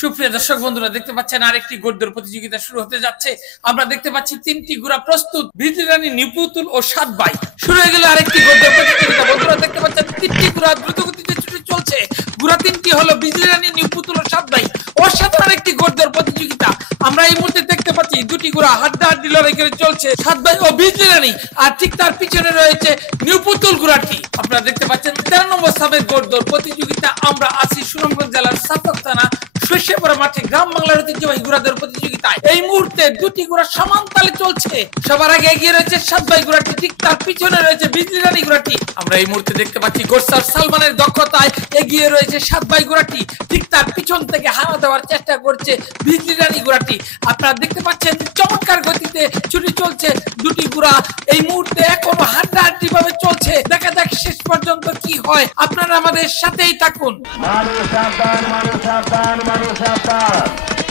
সুপ্রিয় দর্শক বন্ধুরা, দেখতে পাচ্ছেন আরেকটি ঘোড়দৌড় প্রতিযোগিতা শুরু হতে যাচ্ছে। আমরা দেখতে পাচ্ছি তিনটি ঘোড়া প্রস্তুত, বিজলি রানী, নিপুতুল ও সাত ভাই। শুরু হয়ে গেল আরেকটি ঘোড়দৌড় প্রতিযোগিতা। বন্ধুরা দেখতে পাচ্ছেন তিনটি ঘোড়া দ্রুত গতিতে ছুটে চলছে। ঘোড়া তিনটি হলো বিজলি রানী, নিপুতুল ও সাত ভাই। অসাধারণ একটি ঘোড়দৌড় প্রতিযোগিতা। আমরা এই মুহূর্তে দেখতে পাচ্ছি দুটি ঘোড়া হাড্ডাহাড্ডি লড়াই করে চলছে, সাত ভাই ও বিজলি রানী। আর ঠিক তার পিছনে রয়েছে নিপুতুল ঘোড়াটি। আপনারা দেখতে পাচ্ছেন 13 নম্বর সাবের ঘোড়দৌড় প্রতিযোগিতা। আমরা আছি সুনামগঞ্জ জেলার সাতক থানা শৈশবরা মাঠে, গ্রাম বাংলার ঐতিহ্যবাহী ঘোড়াদৌড় প্রতিযোগিতায় এই মুহূর্তে দুটি ঘোড়া সমান তালে চলছে। সবার আগে এগিয়ে রয়েছে সাত ভাই ঘোড়াটি, ঠিক তার পিছনে রয়েছে বিজলি রানী ঘোড়াটি। আমরা এই মুহূর্তে দেখতে পাচ্ছি গোরসার সালমানের দক্ষতায় এগিয়ে রয়েছে সাত ভাই ঘোড়াটি, ঠিক তার পিছন থেকে হানা দেওয়ার চেষ্টা করছে বিজলি রানী ঘোড়াটি। আপনারা দেখতে পাচ্ছেন চমৎকার গতিতে ছুটে চলছে দুটি ঘোড়া। এই মুহূর্তে এখনো হাড্ডাহাড্ডি ভাবে চলছে। দেখা যাক শেষ পর্যন্ত কি হয়। আপনারা আমাদের সাথেই থাকুন।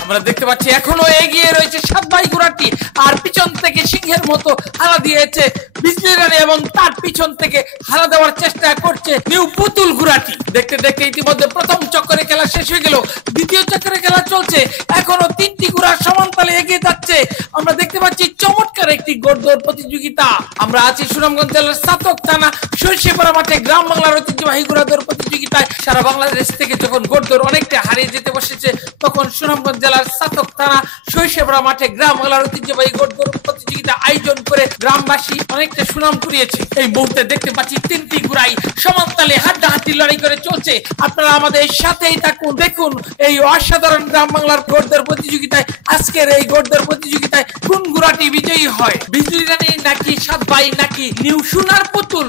আমরা দেখতে পাচ্ছি এখনো এগিয়ে রয়েছে সাত ভাই ঘোড়াটি, আর পিছন থেকে সিংহের মতো হানা দিয়েছে বিজলি রানী এবং তার পিছন থেকে হানা দেওয়ার চেষ্টা করছে নিপুতুল ঘোড়াটি। দেখতে দেখতে ইতিমধ্যে প্রথম চক্করে খেলা শেষ হয়ে গেল, দ্বিতীয় চক্করে খেলা চলছে। এখনো তিনটি ঘোড়া সমান তালে এগিয়ে যাচ্ছে। আমরা দেখতে পাচ্ছি চমৎকার একটি ঘোড়দৌড় প্রতিযোগিতা। আমরা আছি সুনামগঞ্জ জেলার সাতক থানা শৈশবরা মাঠে, গ্রাম বাংলার ঐতিহ্যবাহী ঘোড়াদৌড় প্রতিযোগিতায়। সারা বাংলাদেশ থেকে যখন ঘোড়দৌড় অনেকটা হারিয়ে যেতে বসেছে, তখন সুনামগঞ্জ জেলার সাতক থানা শৈশবরা মাঠে গ্রাম বাংলার ঐতিহ্যবাহী ঘোড়দৌড় প্রতিযোগিতা আয়োজন করে গ্রামবাসী অনেকটা সুনাম কুড়িয়েছে। এই মুহূর্তে দেখতে পাচ্ছি তিনটি ঘোড়াই সমান তালে হাড্ডাহাড্ডি লড়াই করে চলছে। আপনারা আমাদের সাথেই থাকুন, দেখুন এই অসাধারণ গ্রাম বাংলার ঘোড়দৌড় প্রতিযোগিতায়। আজকের এই ঘোড়দৌড় প্রতিযোগিতায় কোন ঘোড়াটি বিজয়ী হয়, বিজলি রানী নাকি সাত ভাই নাকি নিউ সোনার পুতুল?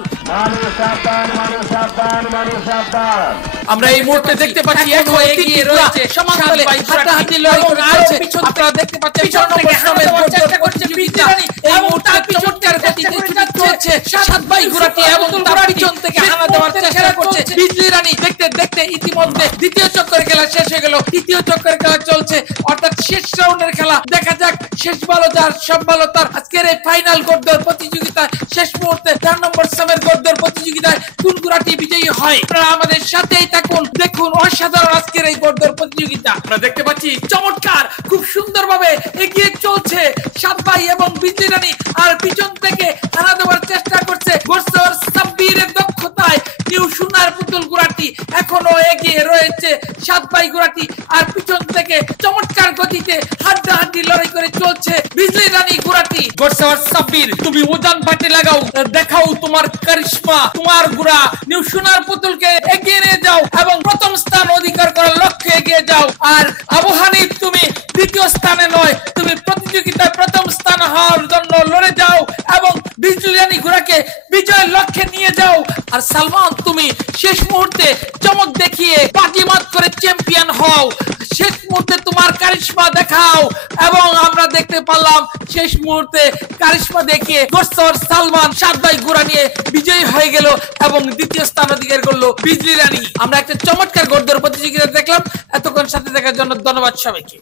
আমরা এই মুহূর্তে দেখতে পাচ্ছি এখনো এগিয়ে রয়েছে সমান তালে হাড্ডাহাড্ডি লড়াই করে চলছে। আপনারা দেখতে পাচ্ছেন পিছন থেকে হানা দেওয়ার চেষ্টা করছে বিজলি রানী। এই মুহূর্তে চমৎকার গতিতে ছুটে চলছে সাত ভাই ঘোড়াটি এবং তার পিছন থেকে হানা দেওয়ার চেষ্টা করছে বিজলি রানী। দেখতে দেখতে ইতিমধ্যে দ্বিতীয় চক্করে খেলা শেষ হয়ে গেল, তৃতীয় চক্করে খেলা চলছে, অর্থাৎ শেষ রাউন্ডের খেলা। দেখা যাক শেষ ভালো যার সব ভালো তার। আজকের এই ফাইনাল ঘোড়দৌড় প্রতিযোগিতা শেষ মুহূর্তে 4 নম্বর সামের ঘোড়দৌড় প্রতিযোগিতায় কোন ঘোড়াটি বিজয়ী হয়। আপনারা আমাদের সাথেই থাকুন, দেখুন অসাধারণ আজকের এই ঘোড়দৌড় প্রতিযোগিতা। আমরা দেখতে পাচ্ছি চমৎকার খুব সুন্দরভাবে এগিয়ে চলছে সাত ভাই এবং বিজলি রানী, আর পিছন থেকে হানা দেওয়ার চেষ্টা করছে গোরসার সাব্বিরের দক্ষতায় নিউ সোনার পুতুল ঘোড়াটি। এখনো এগিয়ে রয়েছে সাত ভাই ঘোড়াটি, আর পিছন থেকে চমৎকার গতিতে হাড্ডাহাড্ডি লড়াই করে চলছে বিজলি রানী ঘোড়াটি। গোরসার সাব্বির, তুমি উজান পাটে লাগাও, দেখাও তোমার কারিশমা। তোমার ঘোড়া নিউ সোনার পুতুলকে এগিয়ে নিয়ে যাও এবং প্রথম স্থান অধিকার করার লক্ষ্যে এগিয়ে যাও। আর আবু হানিফ, তুমি দ্বিতীয় স্থানে নয়, তুমি প্রতিযোগিতায় প্রথম স্থান হওয়ার জন্য লড়ে যাও এবং বিজলি রানী ঘোড়াকে বিজয়ের লক্ষ্যে নিয়ে যাও। আর সালমান, তুমি শেষ মুহূর্তে চমক দেখিয়ে বাজিমাত করে চ্যাম্পিয়ন হও। শেষ মুহূর্তে তোমার কারিশমা দেখাও। এবং আমরা দেখতে পারলাম শেষ মুহূর্তে কারিশমা দেখিয়ে গোরসার সালমান সাত ভাই ঘোড়া নিয়ে বিজয়ী হয়ে গেল এবং দ্বিতীয় স্থান অধিকার করলো বিজলি রানী। আমরা একটা চমৎকার ঘোড়দৌড় প্রতিযোগিতা দেখলাম। এতক্ষণ সাথে থাকার জন্য ধন্যবাদ সবাইকে।